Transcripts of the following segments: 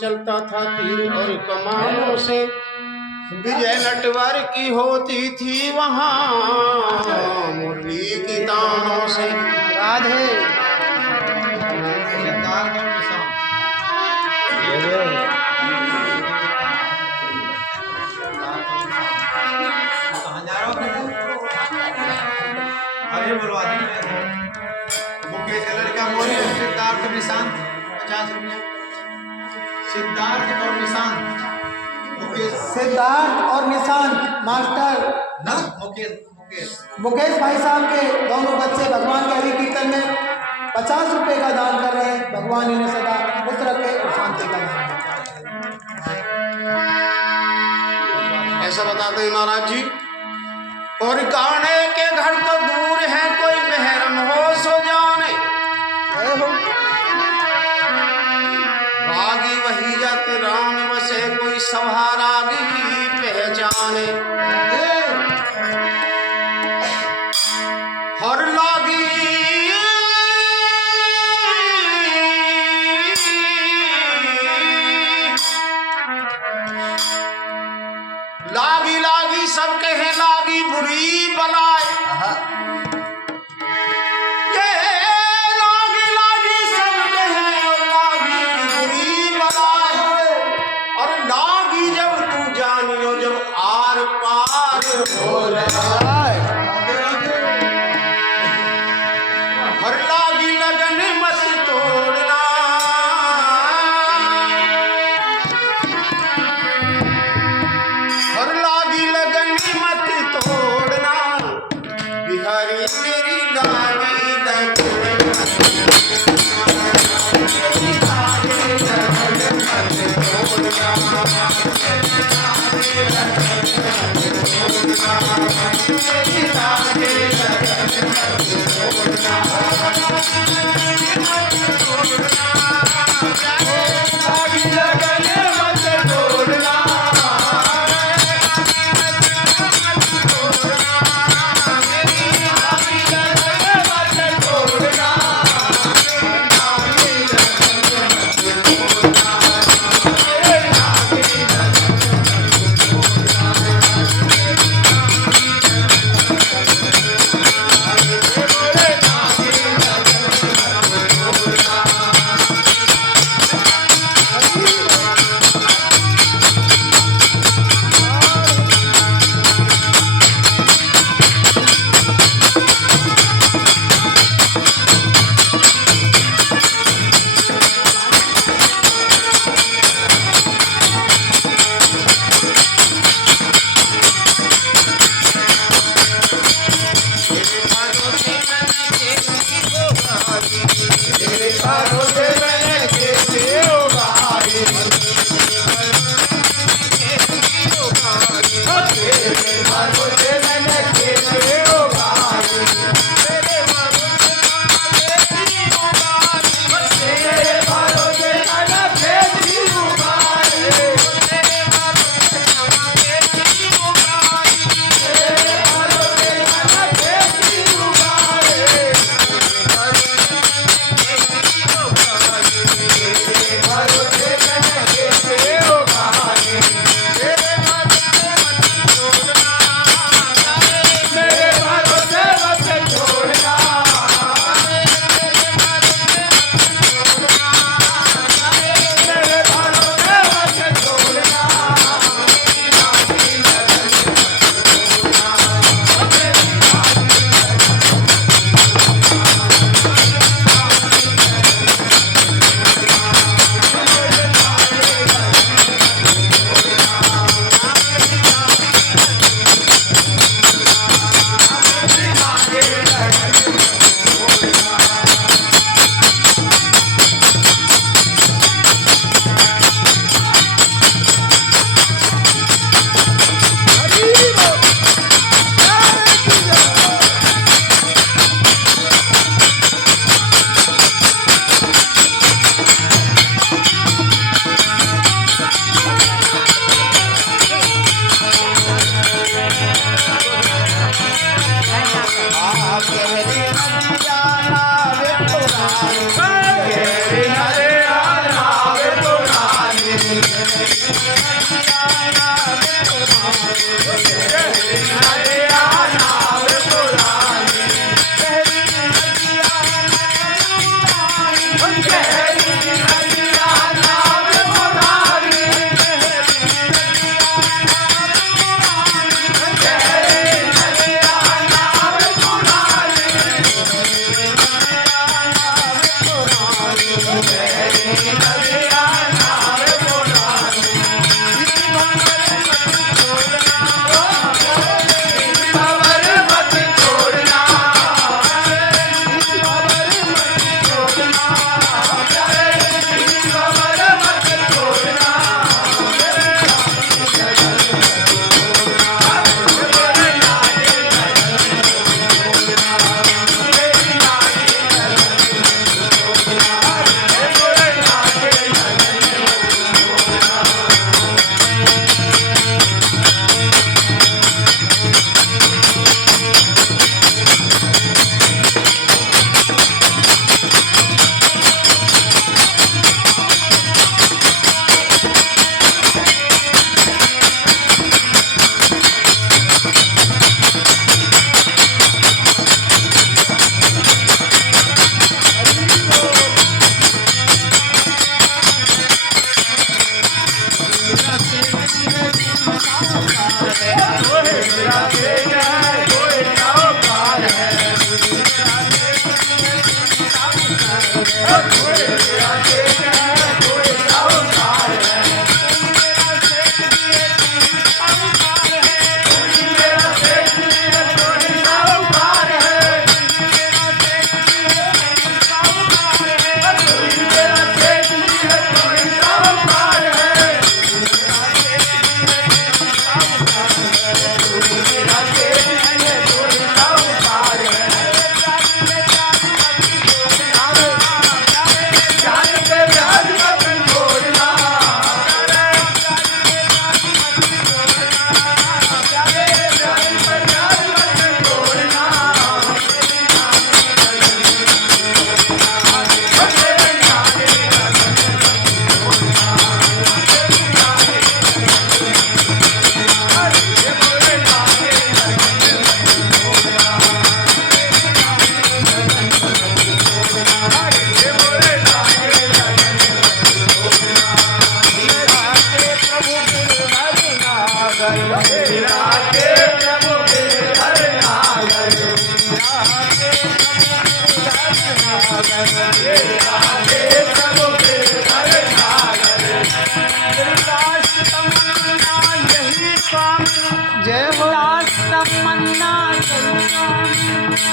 चलता था तीर और कमानों से। विजय नटवर की होती थी वहाँ मुरली की तानों से। राधे अरे बोलवा दी मुकेश का लड़का बोले सिद्धार्थ निशांत 50 रुपया। सिद्धार्थ और निशांत सिद्धार्थ और निशांत मास्टर ना मुकेश मुकेश भाई साहब के दोनों बच्चे भगवान के हरि कीर्तन में 50 रुपए का दान कर रहे हैं। भगवान इन्हें सदा खुश रखे और शांति का दान। ऐसा बताते हैं महाराज जी। और गाने के घर तो दूर है कोई बहरम हो सो जाने। रागी वही जत राम बसे कोई सभा रागी पहचाने। हर लागी लागी लागी सब कहे लागी बुरी बलाए। ये लागी लागी सब कहे और लागी बुरी बलाए। और लागी जब तू जानियो जब आर पार हो जाए। हर लागी लगन मत तोड़ना। हर लागी लगन मत तोड़ना। बिहारी तेरी लागी लगन मत तोड़ना।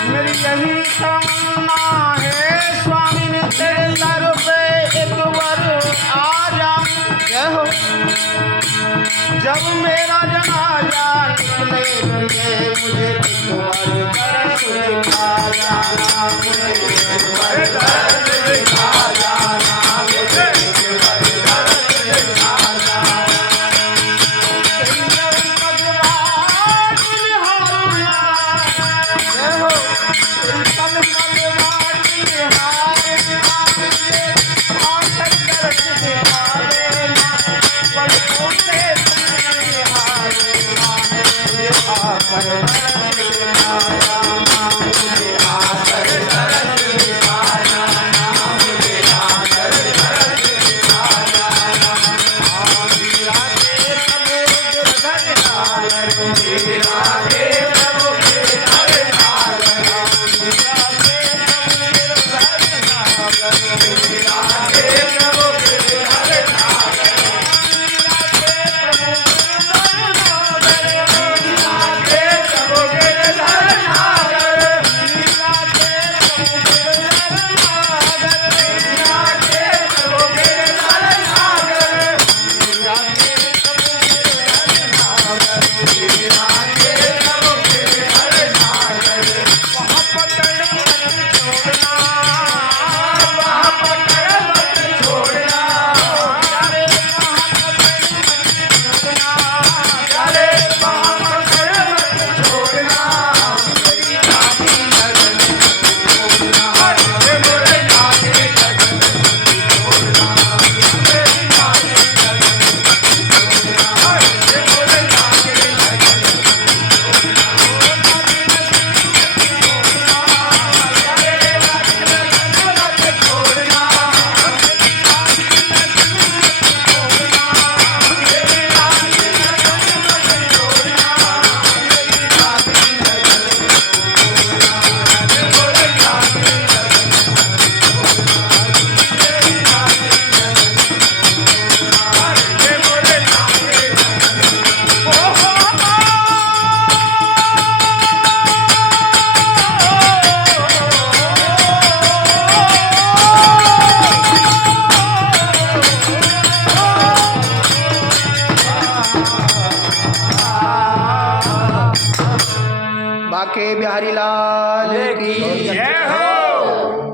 मेरी यही तमन्ना है स्वामी ने तेरे दर पे एक बार आ जाऊं। जय हो। जब मेरा जनाजा निकले मुझे एक बार दर्श दिखा जाना।